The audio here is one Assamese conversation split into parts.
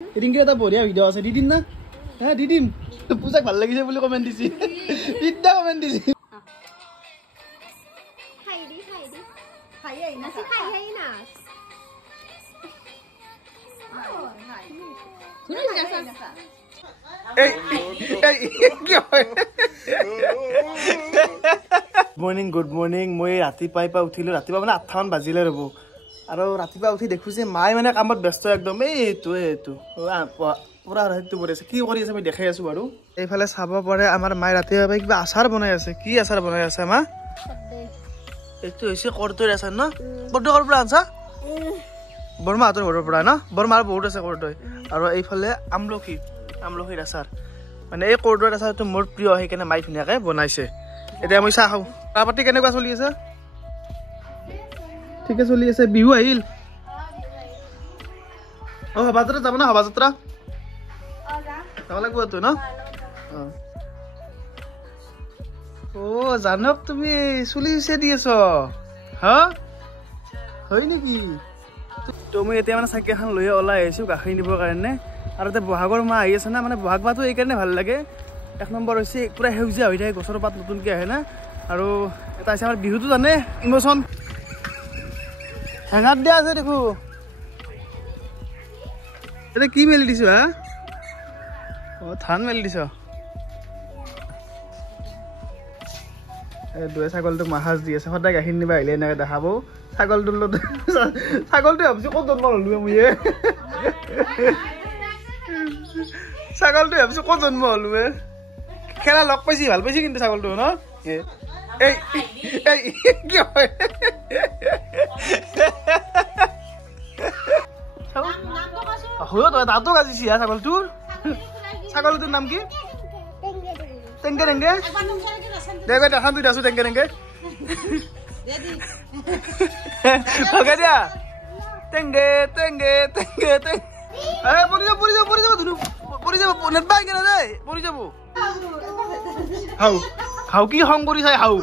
ৰিংকিৰ এটা বঢ়িয়া ভিডিঅ' আছে দি দিম না হা দি দিম পূজাক ভাল লাগিছে বুলি কমেণ্ট দিছি ইটা কমেণ্ট দিছি খাই দি খাই আই না খাই না শুনি না এই কি হয় গুড মৰ্নিং মই ৰাতিপুৱাই উঠিলো ৰাতিপুৱা মানে 8টা মান বাজিলে ৰ'ব আৰু ৰাতিপুৱা উঠি দেখো যে মায়ে মানে কামত ব্যস্ত একদম এইটো পুৰা ৰাতিটো কৰি আছে কি কৰি আছে মই দেখাই আছো বাৰু এইফালে চাব পাৰে আমাৰ মায়ে ৰাতিপুৱা কিবা আচাৰ বনাই আছে কি আচাৰ বনাই আছে মা এইটো হৈছে কৰ্দৈৰ আচাৰ ন কৰ্দৈ কৰ পৰা আনছা বৰমাহঁতৰ ঘৰৰ পৰা ন বৰমাৰ বহুত আছে কৰ্দৈ আৰু এইফালে আমলখিৰ আচাৰ মানে এই কৰ্দৈৰ আচাৰটো মোৰ প্ৰিয় সেইকাৰণে মায়ে ধুনীয়াকৈ বনাইছে এতিয়া মই চাহ খাওঁ চাহ পাতি কেনেকুৱা চলি আছে ঠিকে চলি আছে বিহু আহিল সভাযাত্ৰা যাব না সভাযাত্ৰা যাব লাগিব তো ন জানক তুমি চুলি দি আছ হা হয় নেকি তো মই এতিয়া মানে চাইকেল এখন লৈ ওলাই আহিছোঁ গাখীৰ নিবৰ কাৰণে আৰু এতিয়া বহাগৰ মাহ আহি আছে না মানে বহাগ মাহটো এইকাৰণে ভাল লাগে 1 নম্বৰ হৈছে পুৰা সেউজীয়া হৈ থাকে গছৰ পাত নতুনকৈ আহে না আৰু এটা হৈছে আমাৰ বিহুটো জানে ইমোশ্যন হেঙাত দিয়া আছে দেখো এতিয়া কি মেলি দিছো হা ধান মেলি দিছ দুয়ে ছাগলটোক মাহাজ দি আছে সদায় গাখীৰ নিবা আহিলে এনেকৈ দেখাব ছাগলটোৰ ছাগলটোৱে ভাবিছো ক'ত জন্ম হলো মই ছাগলটোৱে ভাবিছো ক'ত জন্ম হলো খেলা লগ পাইছি ভাল পাইছি কিন্তু ছাগলটো ন এই কি হয় দাঁতো গাজিছি হা ছাগলটোৰ ছাগলটোৰ নাম কি টেংকে টেংকে দেখ দেখান তুই আছো টেংকে টেংকে ভাগে দিয়া টেংকে টেংকে টেংকে টেং পৰি যাব নেটবাই কেনে দেই পৰি যাব হাউ কি খং কৰি চাই হাউ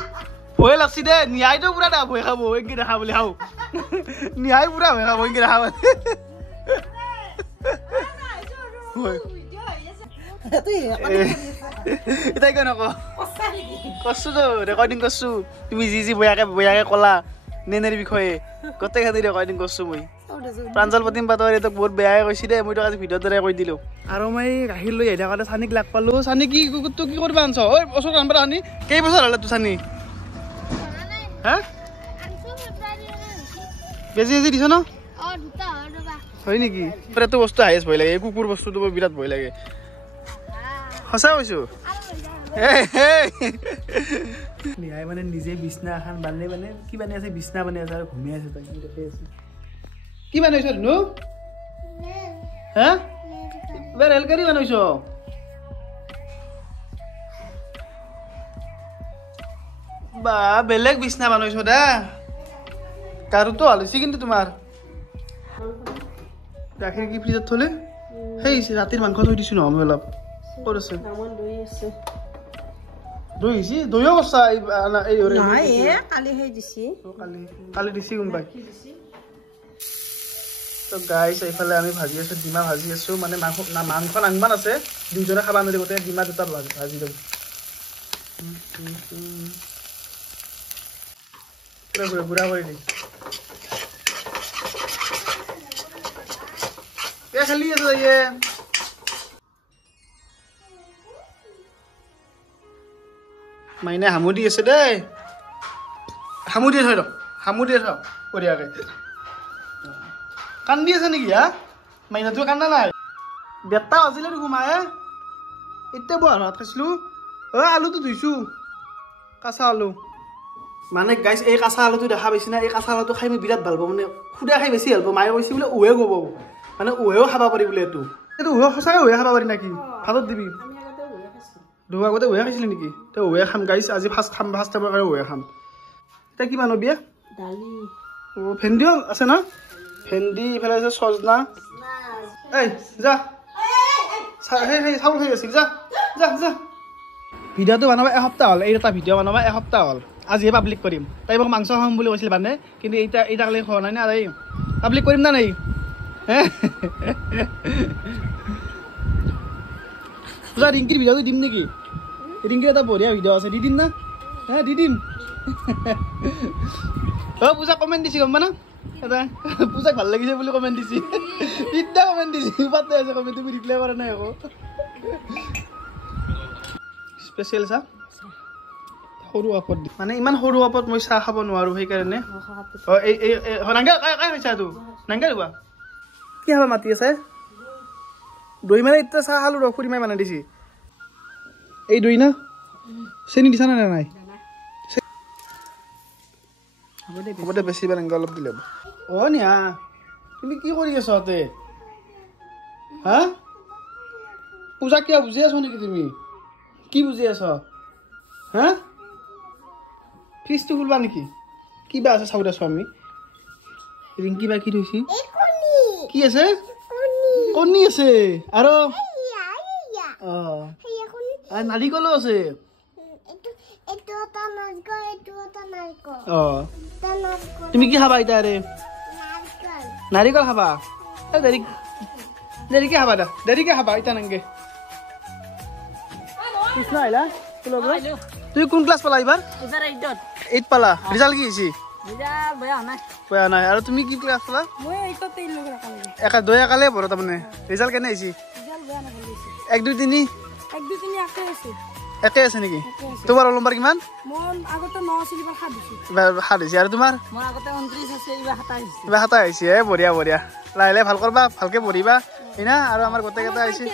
ভয়ে লাগছি দে ন্যায়টো পুৰা ভয় খাব এনকে দেখা বুলি হাউ ন্যায় পুৰা ভয় খাব এনকে দেখা এটাই কিয় নক কৈছো তো ৰেকৰ্ডিং কৰছো তুমি যি বয়াকে কলা নেনেৰ বিষয়ে গোটেইখানি ৰেকৰ্ডিং কৰছো মই প্ৰাঞ্জল প্ৰতিম পাতৱাৰীয়ে তোক বহুত বেয়াই কৈছি দে মই তোক আজি ভিডিঅ'ৰ দৰে কৈ দিলো আৰু মই গাখীৰ লৈ আহি থাকোঁতে চানীক লাগ পালো চানী কি তোক কি কৰিব আনছ ঐ ওচৰত আনবা চানী কেইবছৰ হ'লে তোৰ চানী হা বেজি দিছ ন হয় নেকি এইটো বস্তু আহি ভয় লাগে এই কুকুৰ বস্তুটো মোৰ বিৰাট ভয় লাগে সঁচা কৈছো নিহাই মানে নিজে বিছনা এখন বান্ধি মানে কি বান্ধি আছে বিছনা বান্ধি আছে আৰু ঘুমাই আছে তাই দেখি আছে কি বানাইছ নো হা এবাৰ ৰেলগাড়ী বানাইছ বা বেলেগ বিছনা বানাইছ দা কাৰোতো হালিছি কিন্তু তোমাৰ গাখীৰ কি ফ্ৰিজত থলে সেই ৰাতিৰ মাংস থৈ দিছো নহয় মই অলপ ক'ত আছে দৈ আহিছি দৈও বস্তা কালি দিছি কোনবাই তো গাইছ এইফালে আমি ভাজি আছো ডিমা ভাজি আছো মানে মাংস নাংমান আছে দুইজনে খাবা নোৱাৰি গোটেই ডিমা দুটা ভাজি দিম গুড়া কৰি দিম খেলি আছে মাইনে হামুদি আছে দেই হামুদিয়ে থৈ থ বঢ়িয়াকে কান্দি আছে নেকি হা মাইনাটো কান্দা নাই বেটা আছিলে দেখো মায়ে এতিয়া বহাৰ ভাত খাইছিলো আলুটো ধুইছো কাঁচা আলু মানে গাইছ এই কাঁচা আলুটো দেখা পাইছি না এই কাঁচা আলুটো খাই মই বিৰাট ভাল পাওঁ মানে সুদা খাই বেছি ভাল পাওঁ মায়ে কৈছে বোলে উহে গব মানে উহেও খাব পাৰি বোলে এইটো উহে সঁচাকৈ উহে খাব পাৰি নেকি ভাতত দিবি দুৱা আগতে উহে খাইছিলি নেকি তই উহে খাম গাইছ আজি ফাৰ্ষ্ট টাইমৰ কাৰণে উহে খাম এতিয়া কি বানবি ভেন্দিও আছে না ভেন্দি ইফালে আছে সজনা এই যা চাউল খাই আছিল যা ভিডিঅ'টো বনাব এসপ্তাহ হ'ল এই এটা ভিডিঅ' বনাব এসপ্তাহ হ'ল আজিহে পাব্লিক কৰিম তাই মোক মাংস খাম বুলি কৈছিল মানে কিন্তু এতিয়ালৈকে খোৱা নাই না পাব্লিক কৰিম না নাই পূজা ৰিংকিৰ ভিডিঅ'টো দিম নেকি ৰিংকিৰ এটা বঢ়িয়া ভিডিঅ' আছে দি দিম না হে দি দিম পূজা কমেণ্ট দিছি গম পানা এটা পূজাক ভাল লাগিছে বুলি কমেণ্ট দিছি ইটা কমেণ্ট দিছি পাতে আছে কমেণ্ট তুমি ৰিপ্লাই কৰা নাই আকৌ স্পেচিয়েল চাহ সৰু আপত মানে ইমান সৰু আপত মই চাহ খাব নোৱাৰো সেইকাৰণে নাংগে কাই খাইছা তো নাংগে ৰবা কি খাবা মাতি আছে দৈ মানে এতিয়া চাহ খালো ৰ খুৰী মাই মানে দিছি এই দৈ না চেনি দিছা না নাই হ'ব দে বেছি বাৰ অলপ দিলে অ' নিয়া তুমি কি কৰি আছ তাতে হা পূজা কিয় বুজি আছ নেকি তুমি কি বুজি আছ হা ফ্ৰিজটো খুলবা নেকি কিবা আছে চাউদা স্বামী ৰিংকি বা কি থৈছি কি আছে কণী আছে আৰু নাৰিকলো আছে তুমি কি খাবা এতিয়া নাৰিকল খাবা দেৰিকে খাবা দা দেৰিকে খাবা এতিয়া নাংগে কৃষ্ণ আহিলা তুমি কোন ক্লাছ পালা এইবাৰ 8 পালা ৰিজাল্ট কি হৈছে বেয়া নাই আৰু তুমি কি ক্লাছ পালা দুই একালে পঢ়া তাৰমানে ৰিজাল্ট কেনে হৈছে 1 2 3 একে আছে নেকি তোমাৰ ৰোল নম্বৰ কিমান সাত হৈছে আৰু তোমাৰ হাতা হৈছে বঢ়িয়া বঢ়িয়া লাহে লাহে ভাল কৰবা ভালকে পঢ়িবা না আৰু আমাৰ গোটেইকেইটা আহিছে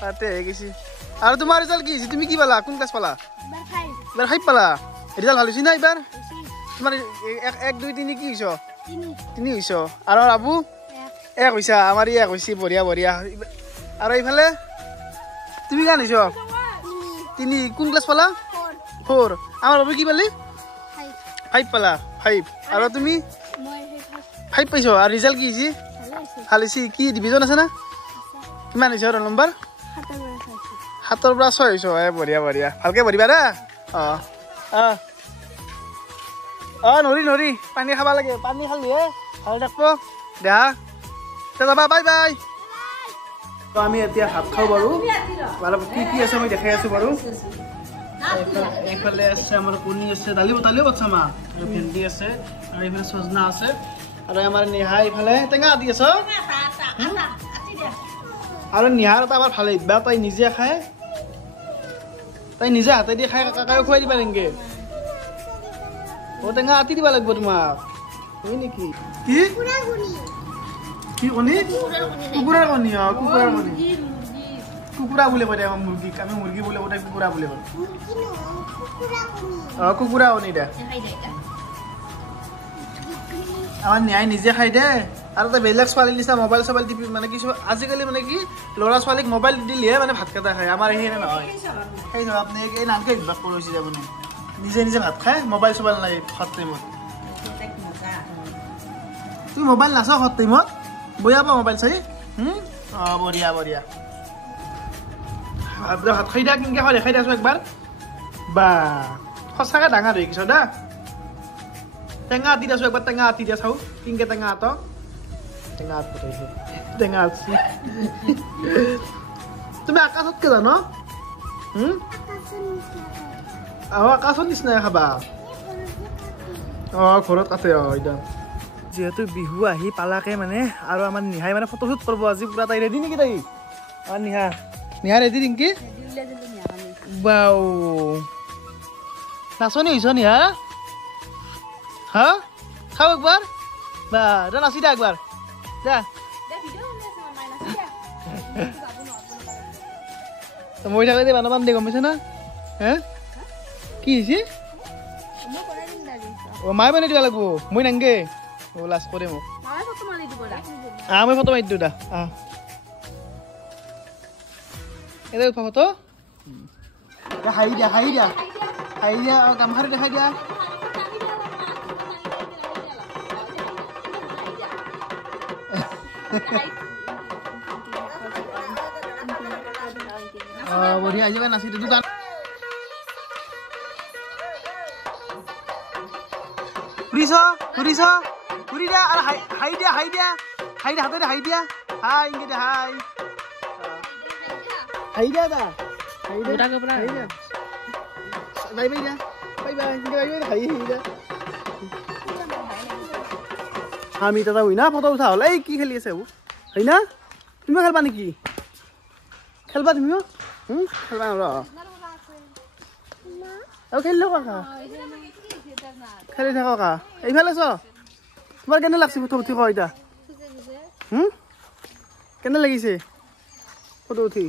তাতে আহি গৈছে আৰু তোমাৰ ৰিজাল্ট কি হৈছে তুমি কি পালা কোন ক্লাছ পালা এইবাৰ 5 পালা ৰিজাল্ট ভাল হৈছে না এইবাৰ তোমাৰ 1 2 3 কি হৈছ 3 হৈছ আৰু আবু 1 হৈছে আমাৰ 1 হৈছে বঢ়িয়া বঢ়িয়া আৰু এইফালে তুমি গান হৈছ 3 কোন ক্লাছ পালা 4 আমাৰ বাবু কি পালি 5 পালা 5 আৰু তুমি 5 পাইছ আৰু ৰিজাল্ট কি হৈছে ভাল হৈছে কি ডিভিজন আছে না কিমান হৈছে ৰোল নম্বৰ 7 পৰা 6 হৈছ বঢ়িয়া বঢ়িয়া ভালকে পঢ়িবা দে নৰি পানী খাবা লাগে পানী খালিহে ভাল থাকব দেহা যাবা বাই বাই আমি এতিয়া ভাত খাওঁ বাৰু কি কি আছে মই দেখাই আছো বাৰু এইফালে আছে আমাৰ কণী আছে দালিও বাচ্চা মা আৰু ভেন্দি আছে আৰু এইফালে সজনা আছে আৰু আমাৰ নিহা এইফালে টেঙা দি আছে আৰু নিহাৰ এটা আমাৰ ভালে বা তাই নিজে খায় তাই নিজে হাতে দি খাই কাকাও খুৱাই দিবা নেকি টেঙা আতি দিবা লাগিব তোমাক হয় নেকি কি কি কণী কুকুৰাৰ কণী কুকুৰাৰ কণী কুকুৰা বুলি কয় আমাৰ মুৰ্গীক আমি মুৰ্গী বুলি কয় কুকুৰা বুলি কয় কুকুৰা কণী দে আমাৰ ন্যায় নিজে খাই দে আৰু তাই বেলেগ ছোৱালী নিচিনা মোবাইল চবাইল টিপি মানে কিছু আজিকালি মানে কি ল'ৰা ছোৱালীক মোবাইল দিলেহে মানে ভাত কেইটা খায় আমাৰ সেইনে নহয় সেই ধৰক আপুনি এই নামকে অভ্যাস কৰিছে আপুনি নিজে নিজে ভাত খায় মোবাইল চবাইল নাই ভাত টাইমত তুমি মোবাইল নাচাও ভাত টাইমত বঢ়িয়া পা মোবাইল চাই বঢ়িয়া বঢ়িয়া ভাত খাই দিয়া কেনেকৈ খাই দেখাই দিয়াচোন একবাৰ বা সঁচাকৈ ডাঙৰ হৈ গৈছ দা টেঙা আতি দিয়াচোন একবাৰ টেঙা আতি দিয়া চাওঁ কেনেকৈ টেঙা আত টেঙা আছি তুমি আকাশতকে জানো আকাশৰ নিচিনাই খাবা ঘৰত কাটে একদম যিহেতু বিহু আহি পালাকে মানে আৰু আমাৰ নিহাই মানে ফটোশ্বুট কৰিব আজি পুৰা তাই ৰেডি নেকি তাই নিহা ৰেডি নেকি বাও নাচনি হৈছ নিহা হা খাও একবাৰ বা এটা নাচি দে একবাৰ দে মই থাকোঁতে বানাবাম দে গম পাইছা না হে কি হৈছে মায়ে বনাই দিব লাগিব মই নাংগে লাজ কৰে মোক মই ফটো মাৰি দিওঁ দা এটা উঠা ফটো হাঁহি দিয়া গামখাৰী দেখাই দিয়া বঢ়িয়া আহি যাবা নাচি দোকান ফুৰি দিয়া আৰু হাঁহি দিয়া হাই দে হাতে দে হাই দিয়া হাই ইংগে দে হাই হাই দিয়া দা হাই দে Udah ke pernah. হাই দিয়া বাই বাই দিয়া বাই বাই ইংগে বাই বাই হাই দিয়া আমি দাদা হই না ফটো উঠা হল এই কি খেলি আছে ও হই না তুমি খেলবা নেকি খেলবা তুমিও খেলবা র আৰু খেলিলো কাকা খেলি থাক কাকা এইফালে চ তোমাৰ কেনে লাগছে ফটো উঠি কয় এতিয়া কেনে লাগিছে ফটো উঠি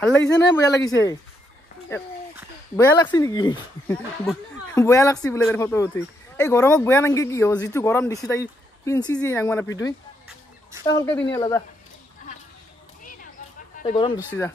ভাল লাগিছে নে বেয়া লাগিছে বেয়া লাগছে নেকি বেয়া লাগছে বোলে তাৰ ফটো উঠি এই গৰমত বেয়া নাংগে কি হ'ব যিটো গৰম দিছে তাই পিন্সি যি নাংমা নাপি তুই হলকে দিনি আলাদা এই গৰম ধৰছি যা